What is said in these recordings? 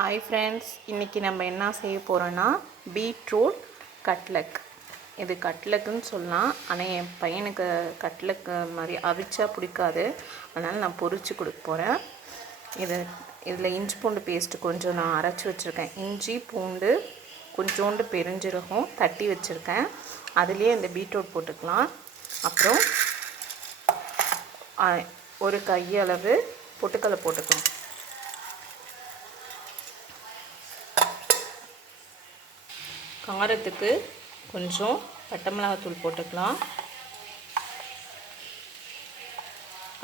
Hi friends, இன்றைக்கி நம்ம என்ன செய்ய போகிறோன்னா பீட்ரூட் கட்லெட். இது கட்லெட்டுன்னு சொல்லலாம், ஆனால் என் பையனுக்கு கட்லெட் மாதிரி அவிச்சா பிடிக்காது, அதனால் நான் பொரித்து கொடுக்க போகிறேன். இதில் இஞ்சி பூண்டு பேஸ்ட்டு கொஞ்சம் நான் அரைச்சி வச்சுருக்கேன். இஞ்சி பூண்டு கொஞ்சோண்டு பெருஞ்சீரகம் தட்டி வச்சுருக்கேன். அதுலேயே இந்த பீட்ரூட் போட்டுக்கலாம். அப்புறம் ஒரு கையளவு பொட்டுக்கடலை போட்டுக்கலாம். காரத்துக்கு கொஞ்சம் பட்டை மிளகாத்தூள் போட்டுக்கலாம்.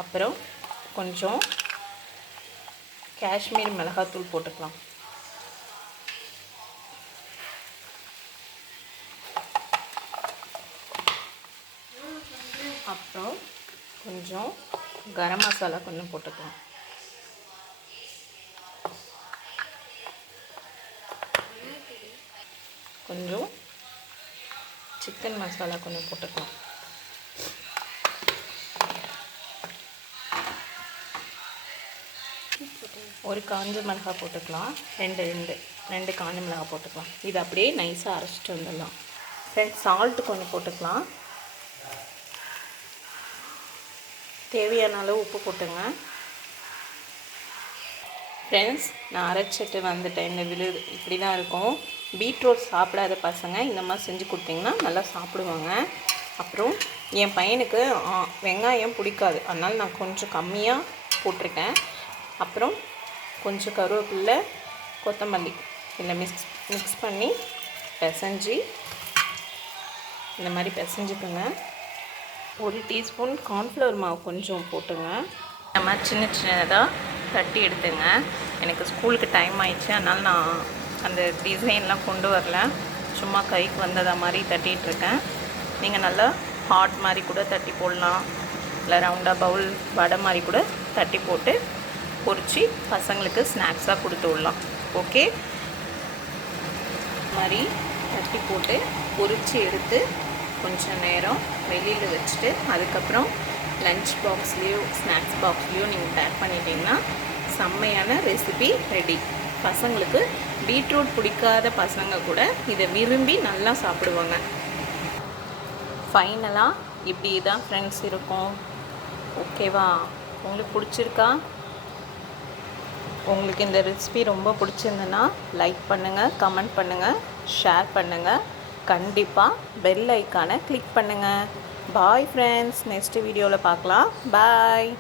அப்புறம் கொஞ்சம் காஷ்மீர் மிளகாத்தூள் போட்டுக்கலாம். அப்புறம் கொஞ்சம் கரம் மசாலா கொஞ்சம் போட்டுக்கலாம். கொஞ்சம் சிக்கன் மசாலா கொஞ்சம் போட்டுக்கலாம். ஒரு காஞ்ச மிளகாய் போட்டுக்கலாம். ரெண்டு காஞ்ச மிளகாய் போட்டுக்கலாம். இது அப்படியே நைஸாக அரைச்சிட்டு வந்துடலாம். ஃப்ரெண்ட்ஸ், சால்ட்டு கொஞ்சம் போட்டுக்கலாம். தேவையான அளவு உப்பு போட்டுங்க. ஃப்ரெண்ட்ஸ், நான் அரைச்சிட்டு வந்துட்டேன். இந்த விழுது இப்படி தான் இருக்கும். பீட்ரூட் சாப்பிடாத பசங்க இந்த மாதிரி செஞ்சு கொடுத்தீங்கன்னா நல்லா சாப்பிடுவாங்க. அப்புறம் என் பையனுக்கு வெங்காயம் பிடிக்காது, அதனால் நான் கொஞ்சம் கம்மியாக போட்டிருக்கேன். அப்புறம் கொஞ்சம் கருவேப்பிலை, கொத்தமல்லி இதில் மிக்ஸ் பண்ணி பிசைஞ்சு இந்த மாதிரி பிசைஞ்சுக்குங்க. 1 டீஸ்பூன் கார்ன்ஃப்ளவர் மாவு கொஞ்சம் போட்டுங்க. இந்த மாதிரி சின்னதாக தட்டி எடுத்துங்க. எனக்கு ஸ்கூலுக்கு டைம் ஆயிடுச்சு, அதனால் நான் அந்த டிசைன்லாம் கொண்டு வரல, சும்மா கைக்கு வந்ததை மாதிரி தட்டிகிட்ருக்கேன். நீங்கள் நல்லா ஹாட் மாதிரி கூட தட்டி போடலாம், இல்லை ரவுண்டாக பவுல் வடை மாதிரி கூட தட்டி போட்டு பொரித்து பசங்களுக்கு ஸ்நாக்ஸாக கொடுத்து விடலாம். ஓகே, மாதிரி தட்டி போட்டு பொரித்து எடுத்து கொஞ்சம் நேரம் வெளியில் வச்சுட்டு அதுக்கப்புறம் லஞ்ச் பாக்ஸ்லேயோ ஸ்நாக்ஸ் பாக்ஸ்லேயோ நீங்கள் பேக் பண்ணிட்டீங்கன்னா செம்மையான ரெசிபி ரெடி. பசங்களுக்கு பீட்ரூட் பிடிக்காத பசங்க கூட இதை விரும்பி நல்லா சாப்பிடுவாங்க. ஃபைனலாக இப்படி தான் ஃப்ரெண்ட்ஸ் இருக்கும். ஓகேவா? உங்களுக்கு பிடிச்சிருக்கா? உங்களுக்கு இந்த ரெசிபி ரொம்ப பிடிச்சிருந்துன்னா லைக் பண்ணுங்கள், கமெண்ட் பண்ணுங்கள், ஷேர் பண்ணுங்கள். கண்டிப்பாக பெல் ஐக்கானை கிளிக் பண்ணுங்கள். பாய் ஃப்ரெண்ட்ஸ், நெக்ஸ்ட் வீடியோவில் பார்க்கலாம். பாய்.